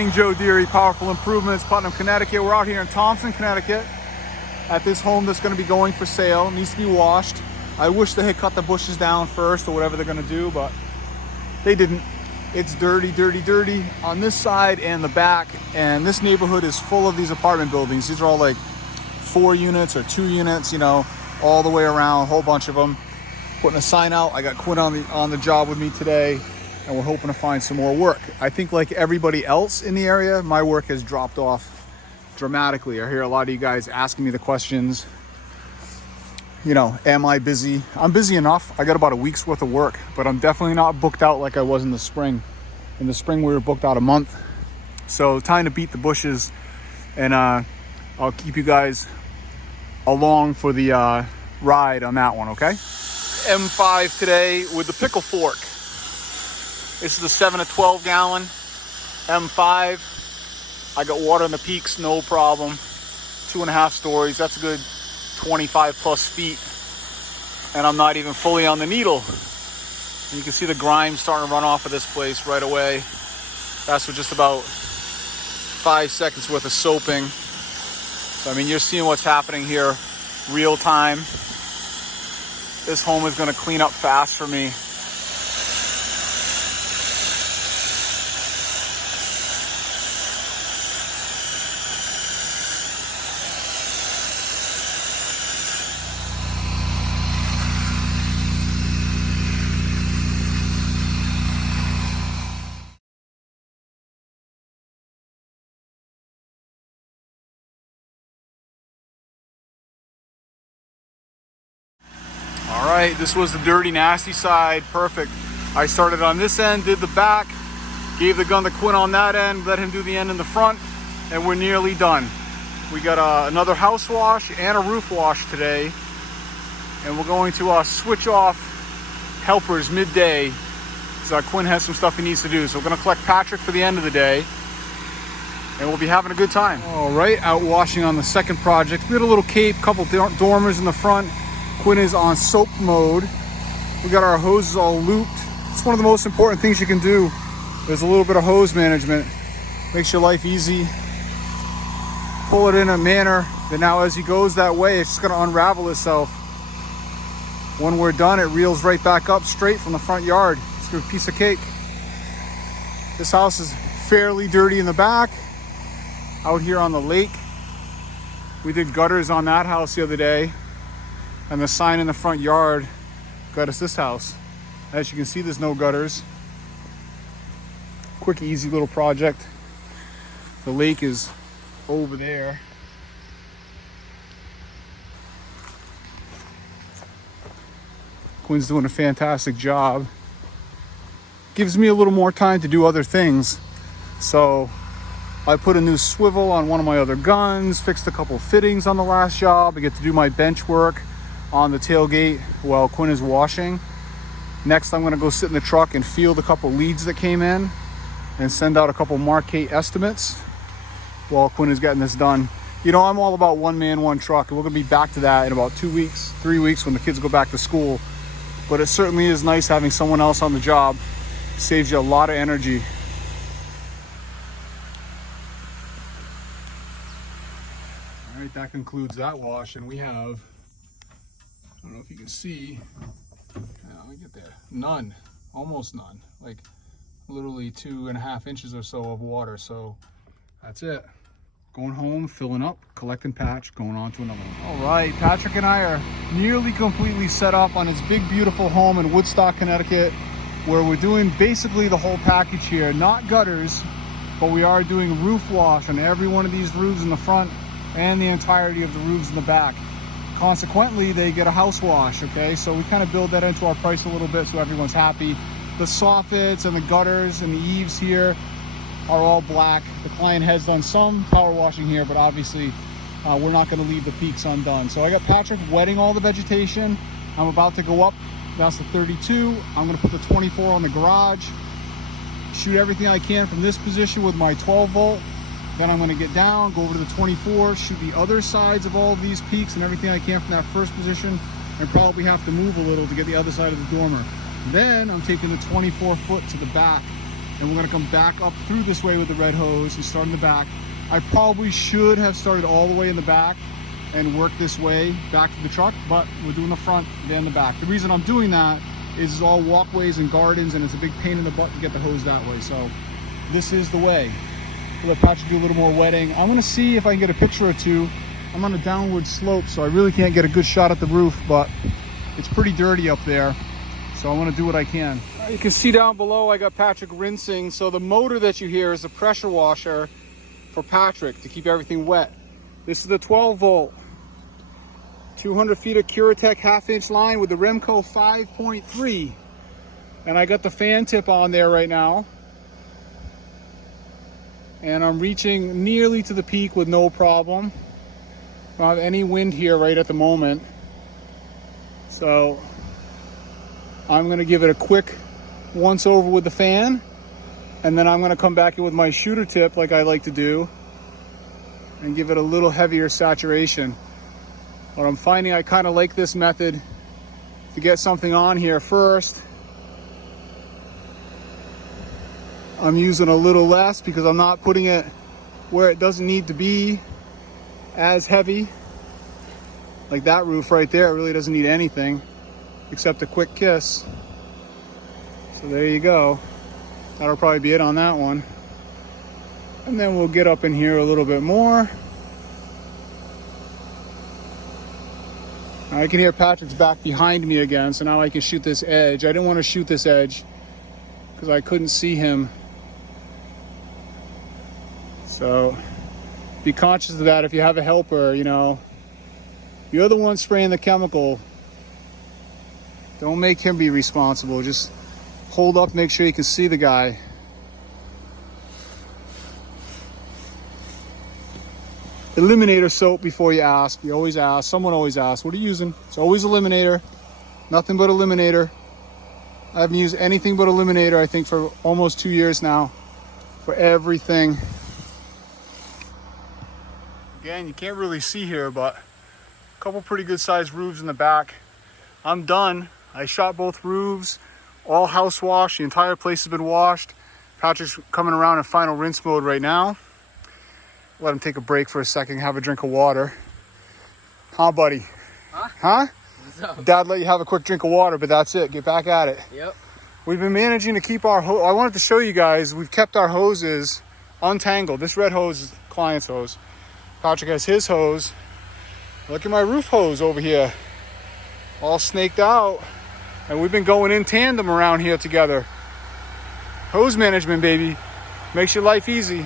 morning, Joe Deary, Powerful Improvements, Putnam, Connecticut. We're out here in Thompson, Connecticut at this home that's going to be going for sale. It needs to be washed. I wish they had cut the bushes down first or whatever they're going to do, but they didn't. It's dirty, dirty, dirty on this side and the back, and this neighborhood is full of these apartment buildings. These are all like 4 units or 2 units, you know, all the way around, a whole bunch of them. Putting a sign out. I got Quinn on the job with me today, and we're hoping to find some more work. I think like everybody else in the area, my work has dropped off dramatically. I hear a lot of you guys asking me the questions, you know, am I busy? I'm busy enough. I got about a week's worth of work, but I'm definitely not booked out like I was in the spring. In the spring, we were booked out a month. So time to beat the bushes, and I'll keep you guys along for the ride on that one, okay? M5 today with the pickle fork. This is the 7 to 12 gallon M5. I got water in the peaks, no problem. 2.5 stories, that's a good 25 plus feet. And I'm not even fully on the needle. And you can see the grime starting to run off of this place right away. That's with just about 5 seconds worth of soaping. So I mean, you're seeing what's happening here real time. This home is going to clean up fast for me. All right, this was the dirty, nasty side. Perfect. I started on this end, did the back, gave the gun to Quinn on that end, let him do the end in the front, and we're nearly done. We got another house wash and a roof wash today, and we're going to switch off helpers midday, so Quinn has some stuff he needs to do. So we're going to collect Patrick for the end of the day, and we'll be having a good time. All right, out washing on the second project. We got a little cape, couple dormers in the front. Quinn is on soap mode. We got our hoses all looped. It's one of the most important things you can do. There's a little bit of hose management. Makes your life easy. Pull it in a manner that now as he goes that way, it's just gonna unravel itself. When we're done, it reels right back up straight from the front yard. It's a piece of cake. This house is fairly dirty in the back. Out here on the lake, we did gutters on that house the other day. And the sign in the front yard got us this house. As you can see, there's no gutters. Quick, easy little project. The lake is over there. Quinn's doing a fantastic job. Gives me a little more time to do other things. So I put a new swivel on one of my other guns, fixed a couple fittings on the last job. I get to do my bench work on the tailgate while Quinn is washing. Next, I'm gonna go sit in the truck and field a couple leads that came in and send out a couple Marquette estimates while Quinn is getting this done. You know, I'm all about one man, one truck, and we're gonna be back to that in about 2 weeks, 3 weeks when the kids go back to school. But it certainly is nice having someone else on the job. Saves you a lot of energy. All right, that concludes that wash, and we have, I don't know if you can see, let me get there, none, almost none, like literally 2.5 inches or so of water. So that's it. Going home, filling up, collecting Patch, going on to another one. All right, Patrick and I are nearly completely set up on his big, beautiful home in Woodstock, Connecticut, where we're doing basically the whole package here. Not gutters, but we are doing roof wash on every one of these roofs in the front and the entirety of the roofs in the back. Consequently, they get a house wash, okay? So we kind of build that into our price a little bit so everyone's happy. The soffits and the gutters and the eaves here are all black. The client has done some power washing here, but obviously we're not gonna leave the peaks undone. So I got Patrick wetting all the vegetation. I'm about to go up, that's the 32. I'm gonna put the 24 on the garage, shoot everything I can from this position with my 12 volt. Then I'm gonna get down, go over to the 24, shoot the other sides of all of these peaks and everything I can from that first position, and probably have to move a little to get the other side of the dormer. Then I'm taking the 24 foot to the back and we're gonna come back up through this way with the red hose and start in the back. I probably should have started all the way in the back and worked this way back to the truck, but we're doing the front, then the back. The reason I'm doing that is it's all walkways and gardens, and it's a big pain in the butt to get the hose that way. So this is the way. We'll let Patrick do a little more wetting. I'm gonna see if I can get a picture or two. I'm on a downward slope, so I really can't get a good shot at the roof, but it's pretty dirty up there. So I wanna do what I can. You can see down below, I got Patrick rinsing. So the motor that you hear is a pressure washer for Patrick to keep everything wet. This is the 12 volt, 200 feet of Curatech 1/2 inch line with the Remco 5.3. And I got the fan tip on there right now. And I'm reaching nearly to the peak with no problem. I don't have any wind here right at the moment. So I'm gonna give it a quick once over with the fan, and then I'm gonna come back in with my shooter tip like I like to do and give it a little heavier saturation. But I'm finding I kind of like this method to get something on here first. I'm using a little less because I'm not putting it where it doesn't need to be as heavy. Like that roof right there, it really doesn't need anything except a quick kiss. So there you go. That'll probably be it on that one. And then we'll get up in here a little bit more. I can hear Patrick's back behind me again, so now I can shoot this edge. I didn't want to shoot this edge because I couldn't see him. So be conscious of that. If you have a helper, you know, you're the one spraying the chemical. Don't make him be responsible. Just hold up, make sure you can see the guy. Eliminator soap before you ask. You always ask. Someone always asks, what are you using? It's always Eliminator. Nothing but Eliminator. I haven't used anything but Eliminator, I think, for almost 2 years now. For everything. Again, you can't really see here, but a couple pretty good sized roofs in the back. I'm done. I shot both roofs, all house wash. The entire place has been washed. Patrick's coming around in final rinse mode right now. Let him take a break for a second, have a drink of water. Huh, buddy? Huh? What's up? Dad let you have a quick drink of water, but that's it. Get back at it. Yep. We've been managing to keep our I wanted to show you guys, we've kept our hoses untangled. This red hose is the client's hose. Patrick has his hose. Look at my roof hose over here. All snaked out. And we've been going in tandem around here together. Hose management, baby. Makes your life easy.